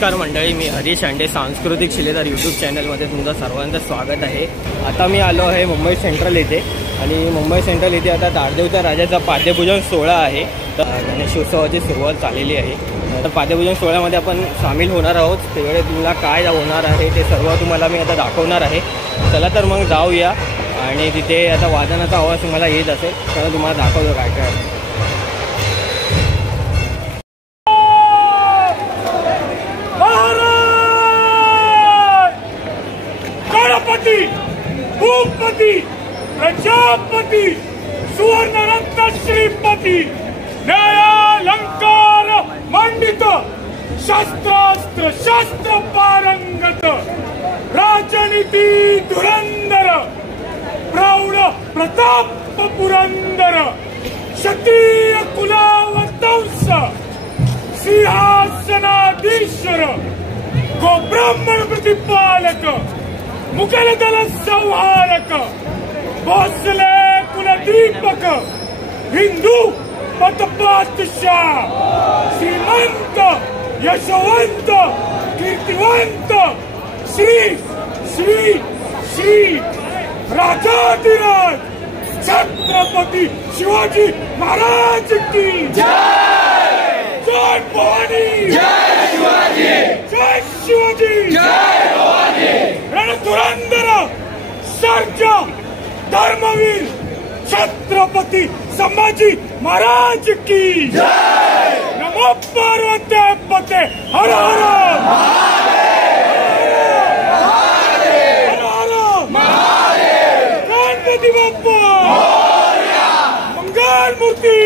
नमस्कार मंडळी, मी हरीश शेंडे सांस्कृतिक शिलेदार यूट्यूब चॅनलमध्ये तुमचं सर्वांचं स्वागत आहे। आता मी आलो आहे मुंबई सेंट्रल येथे आणि मुंबई सेंट्रल येथे आता ताडदेवच्या राजाचा पाद्यपूजन सोहळा आहे। तर गणेशोत्सवाची सुरुवात झालेली आहे। आता पाद्यपूजन सोहळ्यामध्ये आपण सामील होणार आहोत। त्यावेळी तुम्हाला काय होणार आहे ते सर्व तुम्हाला मी आता दाखवणार आहे। चला तर मग जाऊया आणि तिथे आता वादनाचा आवाज तुम्हाला येत असेल तर तुम्हाला दाखवतो काय काय आहे। भूपति प्रजापति सुवर्णरत्न श्रीपति न्यायालंकार मंडित शास्त्रास्त्र शास्त्र पारंगत राजनीति धुरंधर प्रौढ प्रताप पुरंदर क्षत्रिय कुलावतंस सिंहासनाधीश्वर गो ब्राह्मण प्रतिपालक मुगलदल संहारक भोसले कुलदीपक हिंदू पथपातशाह श्रीमंत यशवंत कीर्तिवंत श्री श्री श्री राजाधिराज छत्रपति शिवाजी महाराज की जय। जय भवानी, जय शिवाजी, जय शिवाजी, जय भवानी। रणधुरंधर सर्जा धर्मवीर छत्रपति संभाजी महाराज की जय। नमो पार्वती पते हर हर महादेव। गणपति बप्पा मंगल मूर्ति।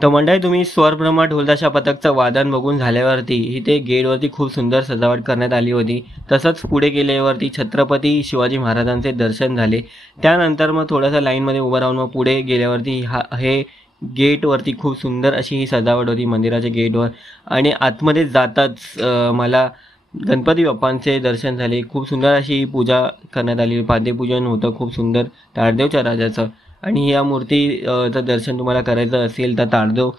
तर मंडळी, तुम्ही स्वरब्रह्मा ढोलताशा पथकचं वादन बघून झाल्यावरती इथे गेटवरती खूप सुंदर सजावट करण्यात आली होती। तसंच पुढे गेल्यावरती छत्रपती शिवाजी महाराजांचे दर्शन झाले। त्यानंतर मग थोडंसं लाईनमध्ये उभं राहून मग पुढे गेल्यावरती हे गेटवरती खूप सुंदर अशी ही सजावट होती मंदिराच्या गेटवर। आणि आतमध्ये जाताच मला गणपती बाप्पांचे दर्शन झाले. खूप सुंदर अशी पूजा करण्यात आली. पाद्यपूजन होतं खूप सुंदर ताडदेवच्या राजाचं. आणि या मूर्तीचं दर्शन तुम्हाला करायचं असेल तर ताडदेव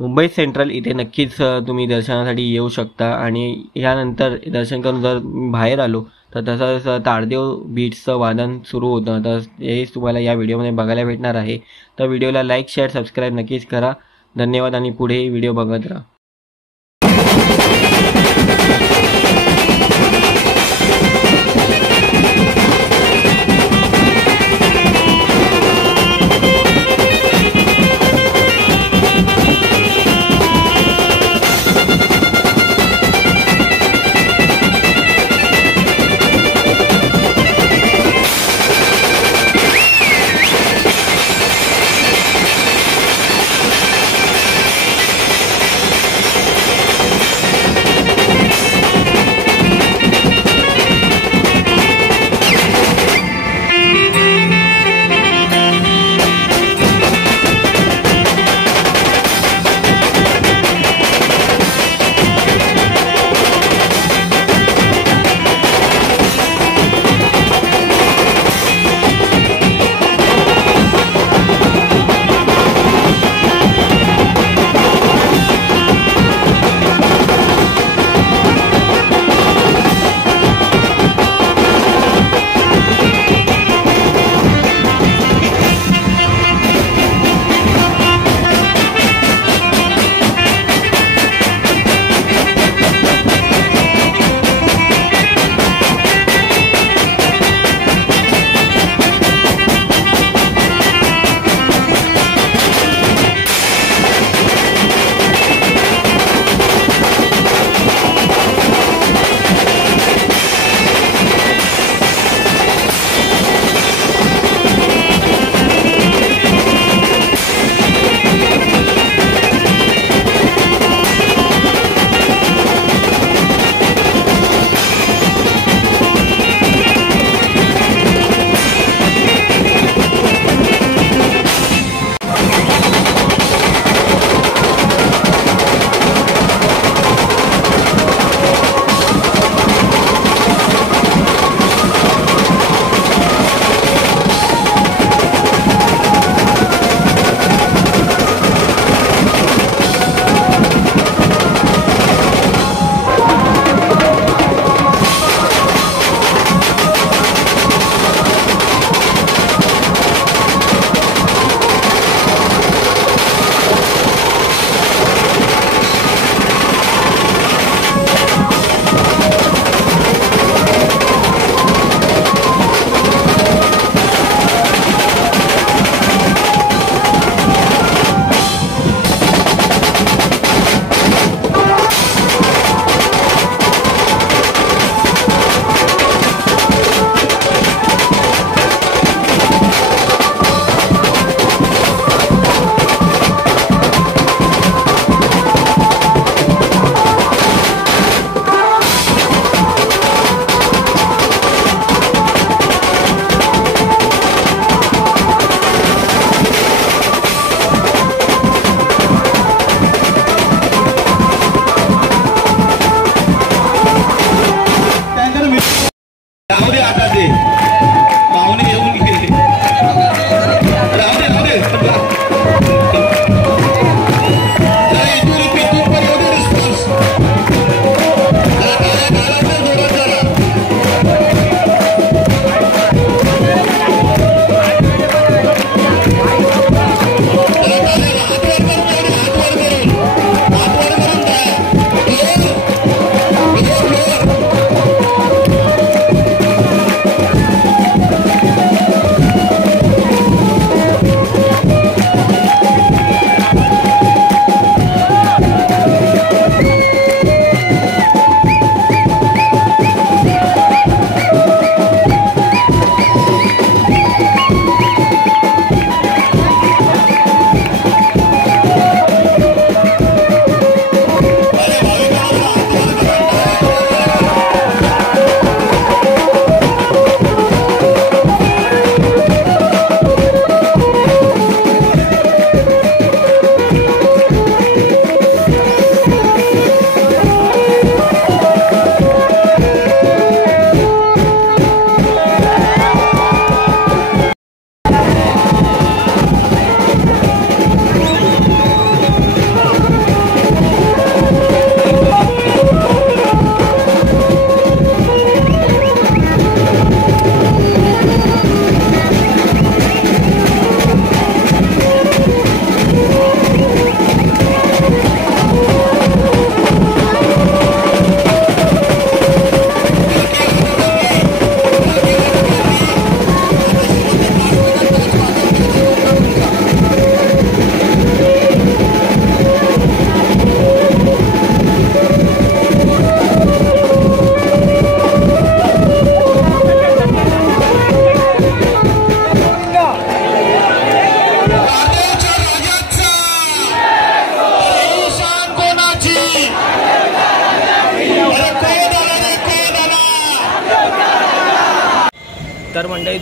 मुंबई सेंट्रल इथे नक्कीच तुम्ही दर्शनासाठी येऊ शकता. आणि यानंतर दर्शन करून जर बाहेर आलो तर तसंच ताडदेव बीट्सचं वादन सुरू होतं. तर हेच तुम्हाला या व्हिडिओमध्ये बघायला भेटणार आहे. तर व्हिडिओला लाईक शेअर सबस्क्राईब नक्कीच करा. धन्यवाद आणि पुढे व्हिडिओ बघत राहा.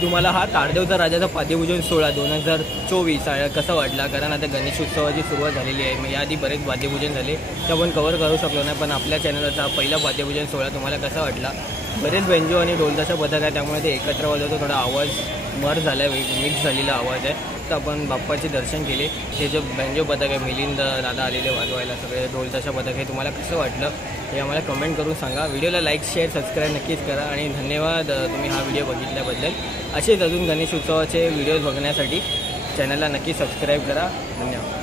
तुम्हाला हा ताडदेवचा राजाचा पाद्यपूजन सोहळा 2024 कसा वाटला, कारण आता गणेश उत्सवाची सुरुवात झालेली आहे. मग याआधी बरेच वाद्यपूजन झाले ते आपण कव्हर करू शकलो नाही, पण आपल्या चॅनलचा पहिला वाद्यपूजन सोहळा तुम्हाला कसा वाटला. बरेच बेंजो आणि ढोलताशा पथक आहे, त्यामुळे ते एकत्र वाजवतो, थोडा आवाज मर झाला आहे, मिक्स झालेला आवाज आहे. तर आपण बाप्पाचे दर्शन केले. हे जे बेंजो पथक आहे, मिलिंद दादा आलेले वाजवायला, सगळे ढोलताशा पथक हे तुम्हाला कसं वाटलं हे आम्हाला कमेंट करून सांगा. व्हिडिओला लाईक शेअर सबस्क्राईब नक्कीच करा आणि धन्यवाद तुम्ही हा व्हिडिओ बघितल्याबद्दल. असेच अजून गणेश उत्सवाचे व्हिडिओज बघण्यासाठी चॅनलला नक्की सबस्क्राईब करा. धन्यवाद.